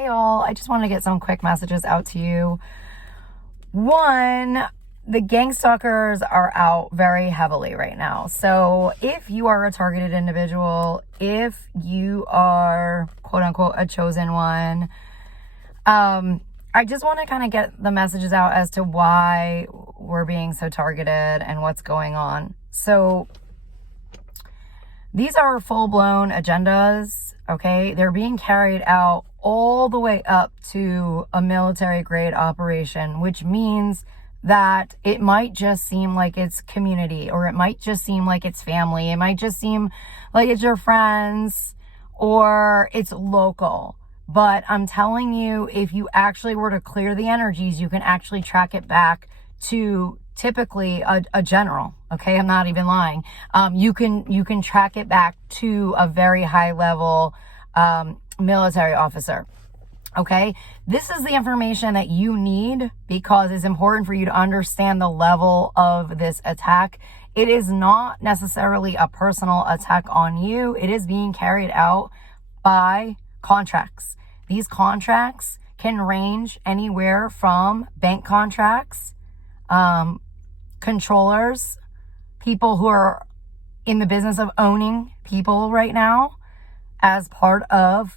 Hey all, I just want to get some quick messages out to you. One, the Gangstalkers are out very heavily right now. So if you are a targeted individual, if you are quote unquote a chosen one, I just want to kind of get the messages out as to why we're being so targeted and what's going on. So these are full-blown agendas, okay? They're being carried out all the way up to a military-grade operation, which means that it might just seem like it's community, or it might just seem like it's family. It might just seem like it's your friends, or it's local. But I'm telling you, if you actually were to clear the energies, you can actually track it back to typically a general. Okay, I'm not even lying. You can track it back to a very high level military officer. Okay, this is the information that you need because it's important for you to understand the level of this attack. It is not necessarily a personal attack on you. It is being carried out by contracts. These contracts can range anywhere from bank contracts, controllers, people who are in the business of owning people right now as part of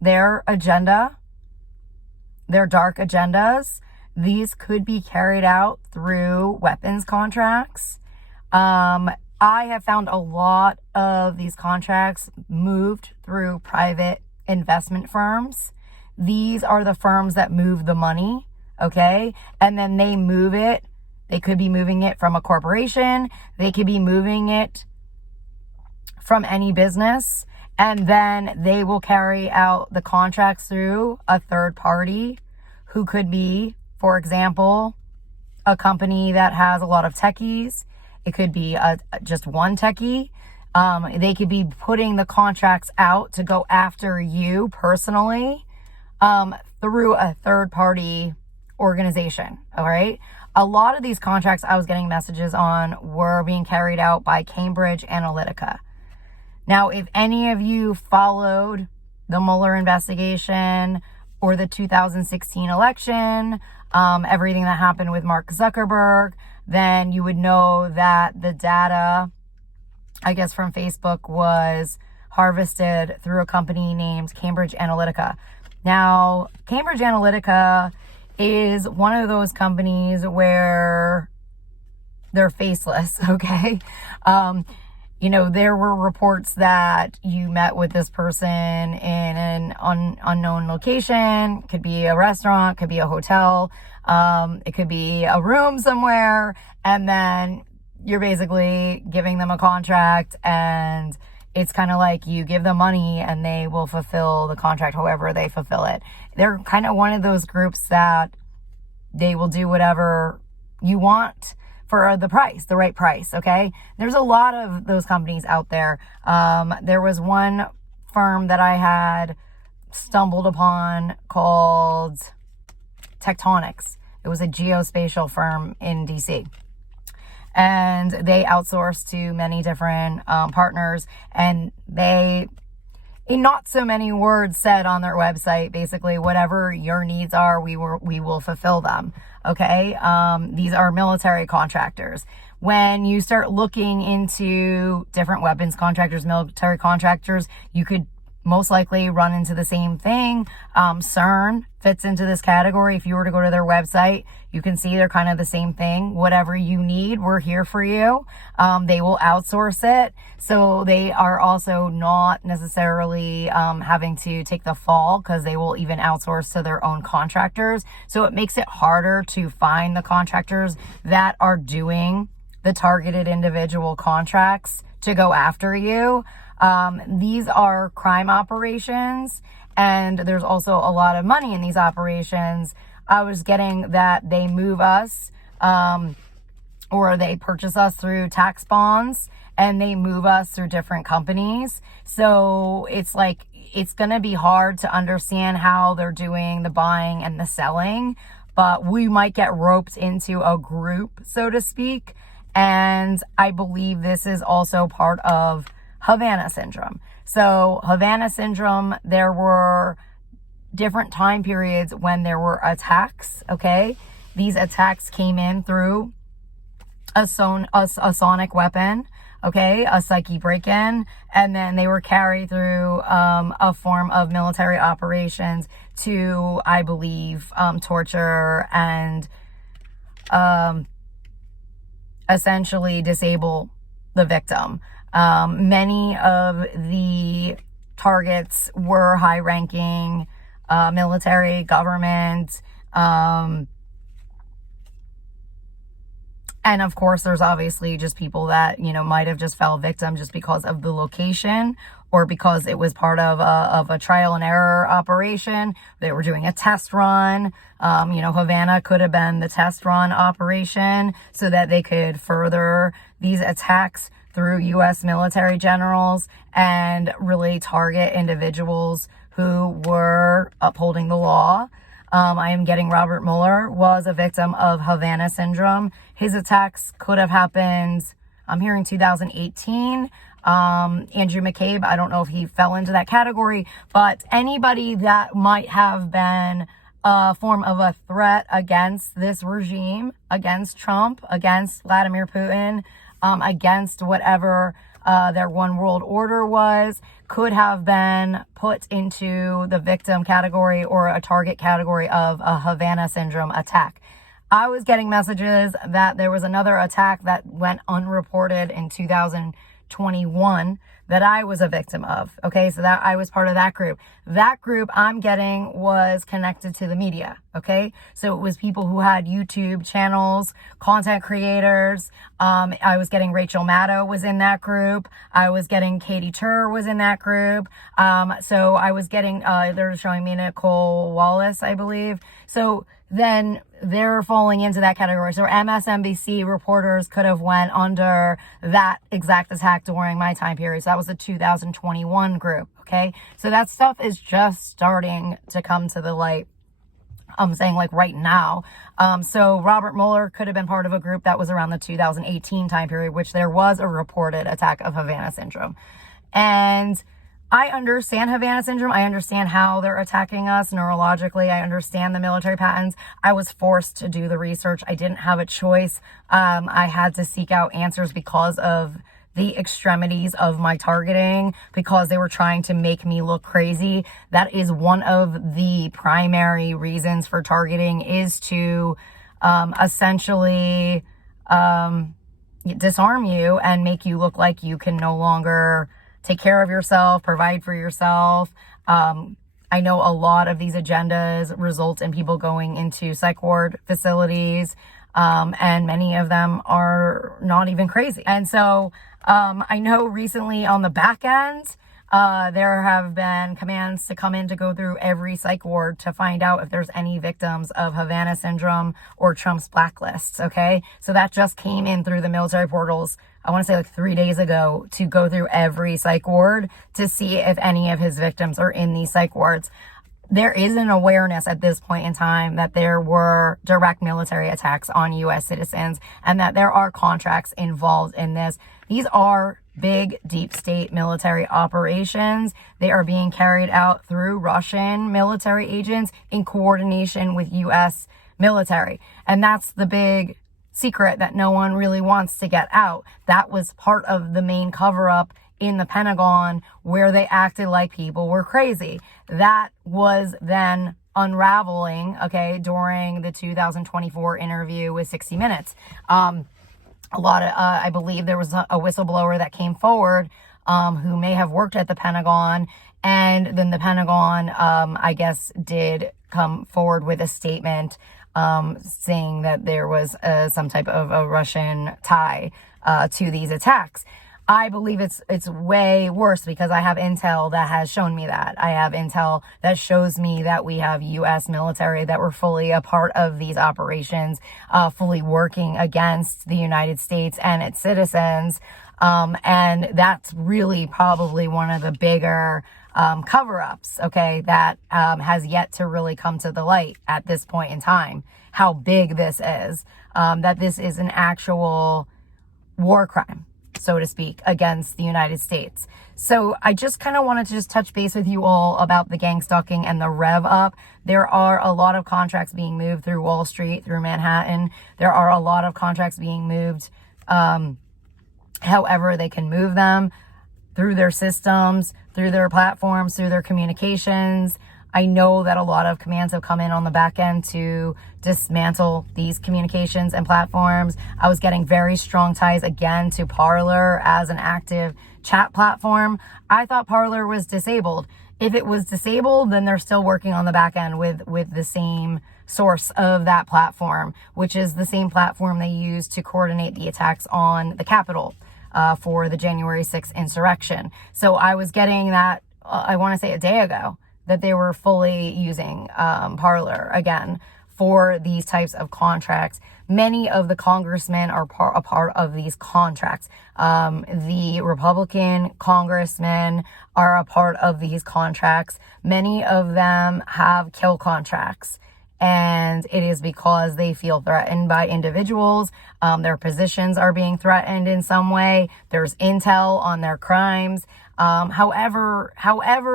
their agenda, their dark agendas. These could be carried out through weapons contracts. I have found a lot of these contracts moved through private investment firms. These are the firms that move the money, okay? And then they move it. They could be moving it from a corporation. They could be moving it from any business. And then they will carry out the contracts through a third party who could be, for example, a company that has a lot of techies. It could be just one techie. They could be putting the contracts out to go after you personally through a third party organization. All right. A lot of these contracts I was getting messages on were being carried out by Cambridge Analytica. Now, if any of you followed the Mueller investigation or the 2016 election, everything that happened with Mark Zuckerberg, then you would know that the data, I guess, from Facebook was harvested through a company named Cambridge Analytica. Now, Cambridge Analytica is one of those companies where they're faceless, okay? There were reports that you met with this person in an unknown location. Could be a restaurant, could be a hotel, it could be a room somewhere, and then you're basically giving them a contract, and it's kind of like you give them money and they will fulfill the contract however they fulfill it. They're kind of one of those groups that they will do whatever you want for the price, the right price, okay? There's a lot of those companies out there. There was one firm that I had stumbled upon called Tectonics. It was a geospatial firm in DC. And they outsourced to many different partners, and they, in not so many words said on their website, basically, whatever your needs are, we will fulfill them. Okay. These are military contractors. When you start looking into different weapons contractors, military contractors, you could most likely run into the same thing. CERN fits into this category. If you were to go to their website, you can see they're kind of the same thing. Whatever you need, we're here for you. They will outsource it. So they are also not necessarily having to take the fall because they will even outsource to their own contractors. So it makes it harder to find the contractors that are doing the targeted individual contracts to go after you. These are crime operations, and there's also a lot of money in these operations. I was getting that they move us, or they purchase us through tax bonds, and they move us through different companies. So it's like, it's going to be hard to understand how they're doing the buying and the selling, but we might get roped into a group, so to speak. And I believe this is also part of Havana Syndrome. So Havana Syndrome, there were different time periods when there were attacks, okay? These attacks came in through a sonic weapon, okay, a psyche break-in, and then they were carried through a form of military operations to, I believe, torture and essentially disable the victim. Many of the targets were high-ranking military, government, and of course, there's obviously just people that, might have just fell victim just because of the location or because it was part of a trial and error operation. They were doing a test run. Havana could have been the test run operation so that they could further these attacks through U.S. military generals and really target individuals who were upholding the law. I am getting Robert Mueller was a victim of Havana Syndrome. His attacks could have happened, I'm hearing 2018. Andrew McCabe, I don't know if he fell into that category, but anybody that might have been a form of a threat against this regime, against Trump, against Vladimir Putin, against whatever their one world order was, could have been put into the victim category or a target category of a Havana Syndrome attack. I was getting messages that there was another attack that went unreported in 2021 that I was a victim of. Okay, so that I was part of that group. That group I'm getting was connected to the media. Okay, so it was people who had YouTube channels, content creators. I was getting Rachel Maddow was in that group. I was getting Katie Tur was in that group. So I was getting, they're showing me Nicole Wallace, I believe. So then they're falling into that category. So MSNBC reporters could have went under that exact attack during my time period. So that was the 2021 group. Okay. So that stuff is just starting to come to the light. I'm saying like right now. So Robert Mueller could have been part of a group that was around the 2018 time period, which there was a reported attack of Havana Syndrome. And I understand Havana Syndrome. I understand how they're attacking us neurologically. I understand the military patterns. I was forced to do the research. I didn't have a choice. I had to seek out answers because of the extremities of my targeting, because they were trying to make me look crazy. That is one of the primary reasons for targeting, is to essentially disarm you and make you look like you can no longer take care of yourself, provide for yourself. I know a lot of these agendas result in people going into psych ward facilities, and many of them are not even crazy. And so I know recently on the back end, there have been commands to come in to go through every psych ward to find out if there's any victims of Havana Syndrome or Trump's blacklists, okay? So that just came in through the military portals, I want to say like 3 days ago, to go through every psych ward to see if any of his victims are in these psych wards. There is an awareness at this point in time that there were direct military attacks on U.S. citizens and that there are contracts involved in this. These are big, deep state military operations. They are being carried out through Russian military agents in coordination with U.S. military. And that's the big secret that no one really wants to get out. That was part of the main cover-up in the Pentagon, where they acted like people were crazy. That was then unraveling, okay, during the 2024 interview with 60 Minutes. A lot of, I believe there was a whistleblower that came forward who may have worked at the Pentagon, and then the Pentagon, I guess, did come forward with a statement saying that there was some type of a Russian tie to these attacks. I believe it's way worse because I have intel that has shown me that. I have intel that shows me that we have U.S. military that were fully a part of these operations, fully working against the United States and its citizens. And that's really probably one of the bigger cover-ups, okay, that has yet to really come to the light at this point in time, how big this is, that this is an actual war crime. so to speak, against the United States. So I just kind of wanted to just touch base with you all about the Gangstalking and the Revved. There are a lot of contracts being moved through Wall Street, through Manhattan. There are a lot of contracts being moved however they can move them, through their systems, through their platforms, through their communications. I know that a lot of commands have come in on the back end to dismantle these communications and platforms. I was getting very strong ties again to Parler as an active chat platform. I thought Parler was disabled. If it was disabled, then they're still working on the back end with the same source of that platform, which is the same platform they used to coordinate the attacks on the Capitol for the January 6th insurrection. So I was getting that, I want to say a day ago, that they were fully using Parler again for these types of contracts. Many of the congressmen are a part of these contracts. The Republican congressmen are a part of these contracts. Many of them have kill contracts. And it is because they feel threatened by individuals. Their positions are being threatened in some way. There's intel on their crimes. However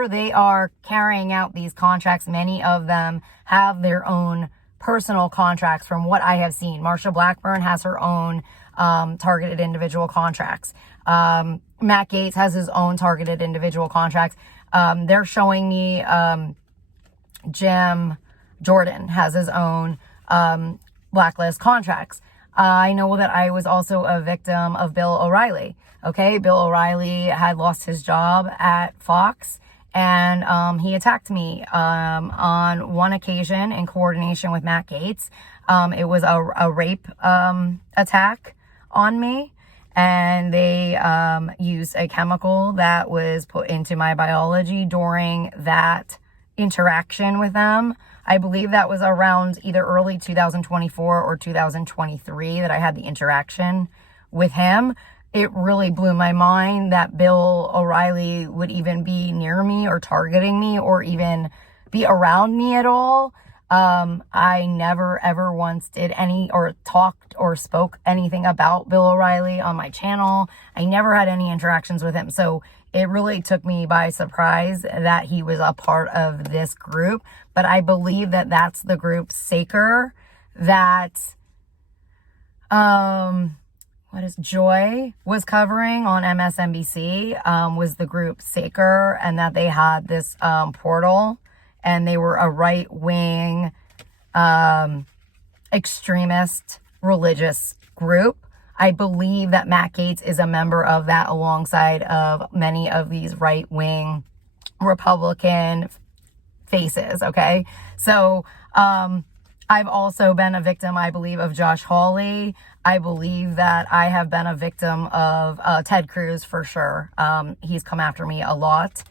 they are carrying out these contracts, many of them have their own personal contracts from what I have seen. Marsha Blackburn has her own targeted individual contracts. Matt Gaetz has his own targeted individual contracts. They're showing me Jim Jordan has his own blacklist contracts. I know that I was also a victim of Bill O'Reilly. Okay, Bill O'Reilly had lost his job at Fox, and he attacked me on one occasion in coordination with Matt Gaetz. It was a rape attack on me, and they used a chemical that was put into my biology during that interaction with them. I believe that was around either early 2024 or 2023 that I had the interaction with him. It really blew my mind that Bill O'Reilly would even be near me or targeting me or even be around me at all. I never ever once did any or talked or spoke anything about Bill O'Reilly on my channel. I never had any interactions with him. So it really took me by surprise that he was a part of this group. But I believe that that's the group Saker that Joy was covering on MSNBC, was the group Saker, and that they had this portal, and they were a right-wing extremist religious group. I believe that Matt Gaetz is a member of that alongside of many of these right-wing Republican faces, okay? So I've also been a victim, I believe, of Josh Hawley. I believe that I have been a victim of Ted Cruz for sure. He's come after me a lot.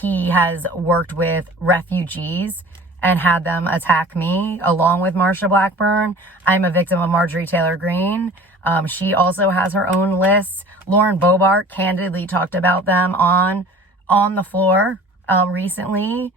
He has worked with refugees and had them attack me along with Marsha Blackburn. I'm a victim of Marjorie Taylor Greene. She also has her own lists. Lauren Boebert candidly talked about them on the floor recently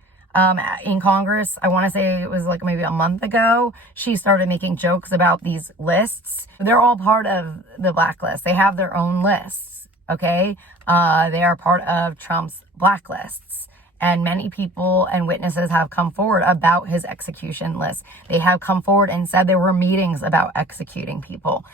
in Congress. I want to say it was like maybe a month ago. She started making jokes about these lists. They're all part of the blacklist. They have their own lists, okay? They are part of Trump's blacklists. And many people and witnesses have come forward about his execution list. They have come forward and said there were meetings about executing people.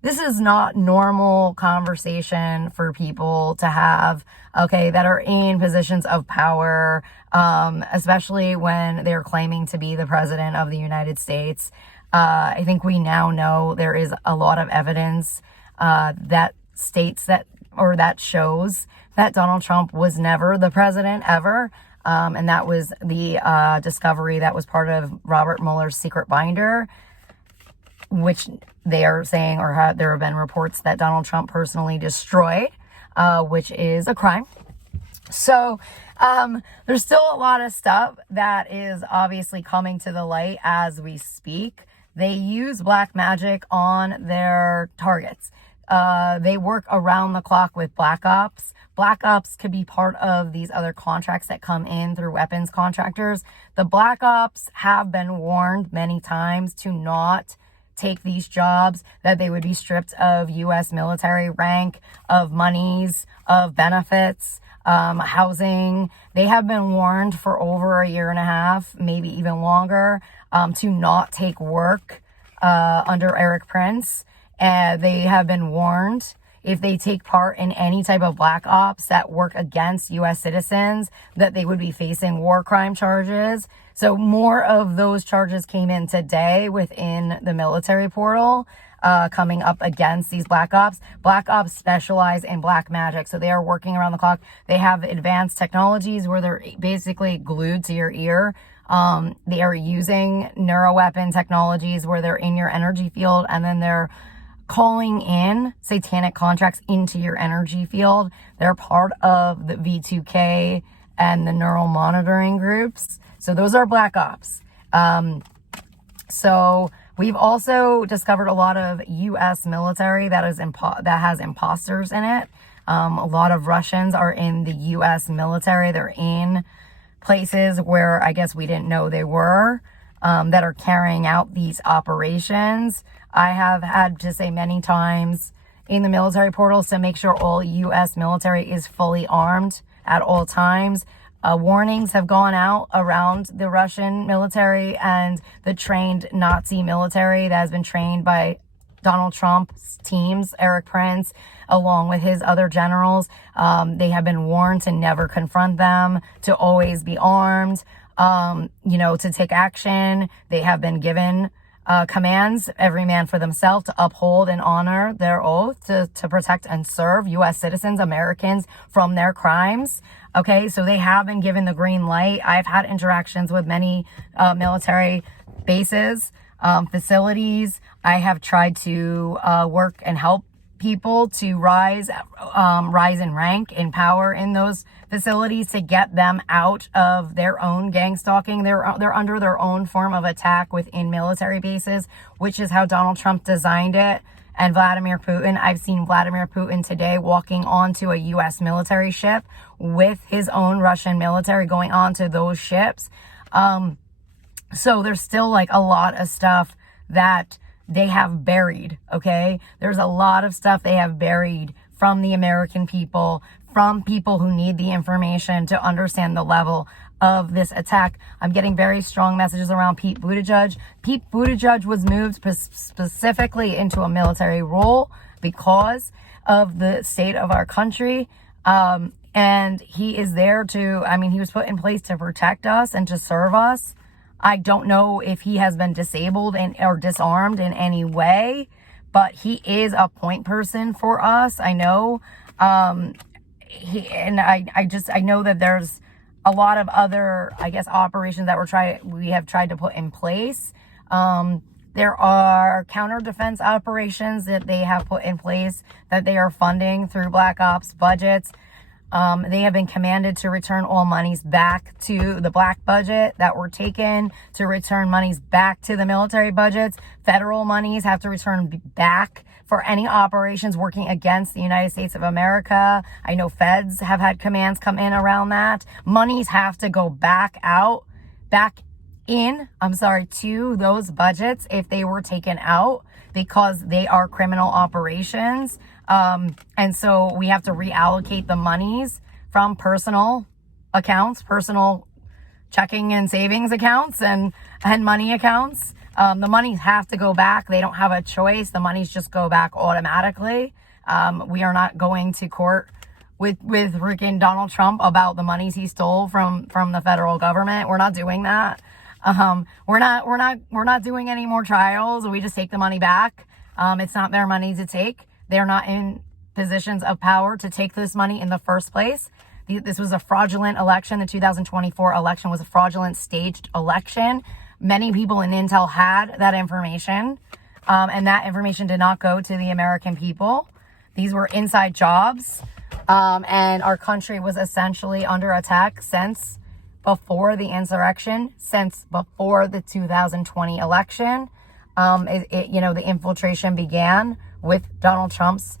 This is not normal conversation for people to have, okay, that are in positions of power, especially when they're claiming to be the president of the United States. I think we now know there is a lot of evidence that states that, or that shows that Donald Trump was never the president ever. And that was the discovery that was part of Robert Mueller's secret binder, which they are saying, or there have been reports that Donald Trump personally destroyed, which is a crime. So there's still a lot of stuff that is obviously coming to the light as we speak. They use black magic on their targets. They work around the clock with black ops. Black ops could be part of these other contracts that come in through weapons contractors. The black ops have been warned many times to not take these jobs, that they would be stripped of U.S. military rank, of monies, of benefits, housing. They have been warned for over a year and a half, maybe even longer, to not take work under Eric Prince. And they have been warned if they take part in any type of black ops that work against U.S. citizens, that they would be facing war crime charges. So more of those charges came in today within the military portal, coming up against these black ops. Black ops specialize in black magic. So they are working around the clock. They have advanced technologies where they're basically glued to your ear. They are using neuroweapon technologies where they're in your energy field, and then they're calling in satanic contracts into your energy field. They're part of the V2K and the neural monitoring groups. So those are black ops. So we've also discovered a lot of U.S. military that has imposters in it. A lot of Russians are in the U.S. military. They're in places where I guess we didn't know they were, that are carrying out these operations. I have had to say many times in the military portals to make sure all U.S. military is fully armed at all times. Warnings have gone out around the Russian military and the trained Nazi military that has been trained by Donald Trump's teams, Eric Prince, along with his other generals. They have been warned to never confront them, to always be armed, to take action. They have been given commands, every man for themselves, to uphold and honor their oath to protect and serve U.S. citizens, Americans, from their crimes. Okay, so they have been given the green light. I've had interactions with many military bases, facilities. I have tried to work and help people to rise in rank, in power in those facilities, to get them out of their own gangstalking. They're under their own form of attack within military bases, which is how Donald Trump designed it. And Vladimir Putin, I've seen Vladimir Putin today walking onto a U.S. military ship with his own Russian military going onto those ships. So there's still like a lot of stuff that they have buried, okay? There's a lot of stuff they have buried from the American people, from people who need the information to understand the level of this attack. I'm getting very strong messages around Pete Buttigieg. Pete Buttigieg was moved specifically into a military role because of the state of our country. And he is there he was put in place to protect us and to serve us. I don't know if he has been disabled or disarmed in any way, but he is a point person for us. I know. I know that there's a lot of other, operations that we have tried to put in place. There are counter defense operations that they have put in place that they are funding through Black Ops budgets. They have been commanded to return all monies back to the black budget that were taken, to return monies back to the military budgets. Federal monies have to return back for any operations working against the United States of America. I know feds have had commands come in around that. Monies have to go back to those budgets if they were taken out, because they are criminal operations. And so we have to reallocate the monies from personal accounts, personal checking and savings accounts and money accounts. The monies have to go back. They don't have a choice. The monies just go back automatically. We are not going to court with freaking Donald Trump about the monies he stole from the federal government. We're not doing that. We're not doing any more trials. We just take the money back. It's not their money to take. They're not in positions of power to take this money in the first place. This was a fraudulent election. The 2024 election was a fraudulent staged election. Many people in Intel had that information, and that information did not go to the American people. These were inside jobs, and our country was essentially under attack since before the insurrection, since before the 2020 election. The infiltration began with Donald Trump's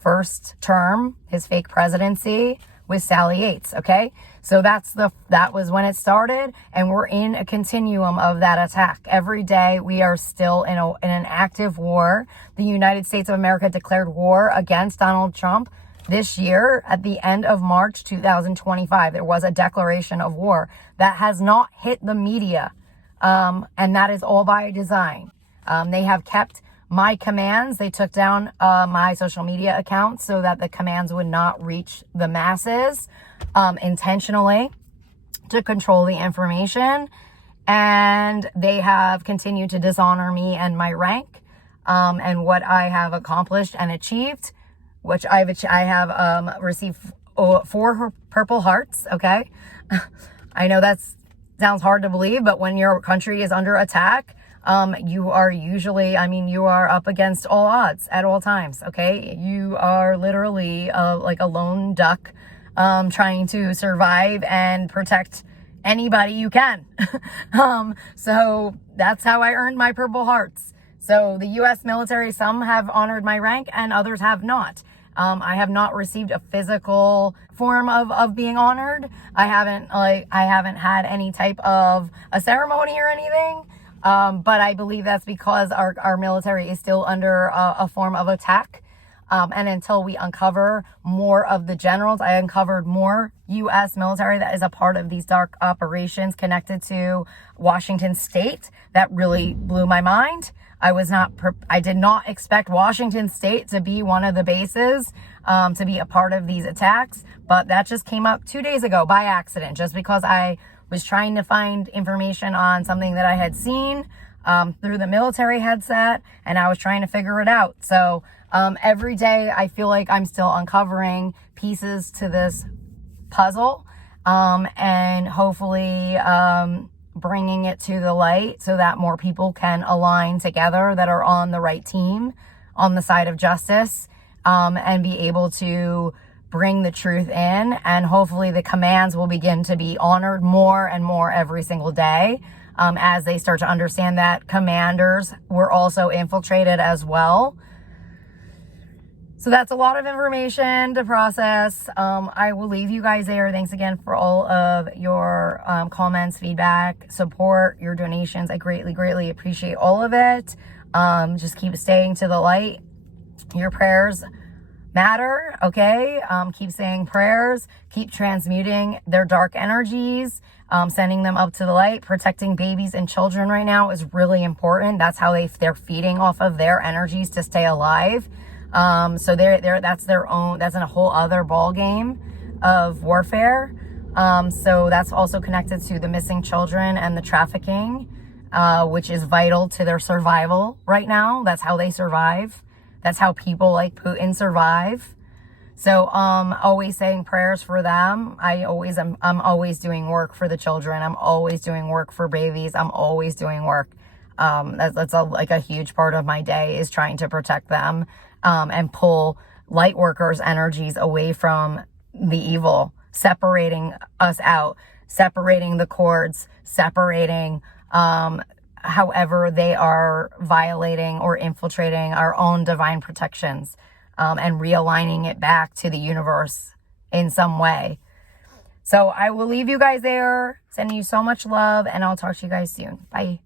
first term, his fake presidency, with Sally Yates, okay? So that was when it started, and we're in a continuum of that attack. Every day we are still in an active war. The United States of America declared war against Donald Trump this year at the end of March 2025. There was a declaration of war that has not hit the media, and that is all by design. They have kept my commands. They took down my social media accounts so that the commands would not reach the masses, intentionally, to control the information. And they have continued to dishonor me and my rank, and what I have accomplished and achieved, which I have received 4 Purple Hearts. Okay. I know that sounds hard to believe, but when your country is under attack, you are usually, you are up against all odds at all times. Okay. You are literally like a lone duck, trying to survive and protect anybody you can. So that's how I earned my Purple Hearts. So the U.S. military, some have honored my rank and others have not. I have not received a physical form of being honored. I haven't had any type of a ceremony or anything. But I believe that's because our military is still under a form of attack. And until we uncover more of the generals, I uncovered more U.S. military that is a part of these dark operations connected to Washington State. That really blew my mind. I did not expect Washington State to be one of the bases, to be a part of these attacks, but that just came up 2 days ago by accident, just because I was trying to find information on something that I had seen, through the military headset, and I was trying to figure it out. So, every day I feel like I'm still uncovering pieces to this puzzle, and hopefully, bringing it to the light so that more people can align together that are on the right team, on the side of justice, and be able to bring the truth in. And hopefully the commands will begin to be honored more and more every single day, as they start to understand that commanders were also infiltrated as well. So that's a lot of information to process. I will leave you guys there. Thanks again for all of your comments, feedback, support, your donations. I greatly, greatly appreciate all of it. Just keep staying to the light. Your prayers matter, okay? Keep saying prayers. Keep transmuting their dark energies, sending them up to the light. Protecting babies and children right now is really important. That's how they're feeding off of their energies to stay alive. So that's their own, that's in a whole other ball game of warfare. So that's also connected to the missing children and the trafficking, which is vital to their survival right now. That's how they survive. That's how people like Putin survive. So, always saying prayers for them. I'm always doing work for the children. I'm always doing work for babies. I'm always doing work. That's a huge part of my day, is trying to protect them. And pull light workers' energies away from the evil, separating us out, separating the cords, separating however they are violating or infiltrating our own divine protections, and realigning it back to the universe in some way. So I will leave you guys there, sending you so much love, and I'll talk to you guys soon. Bye.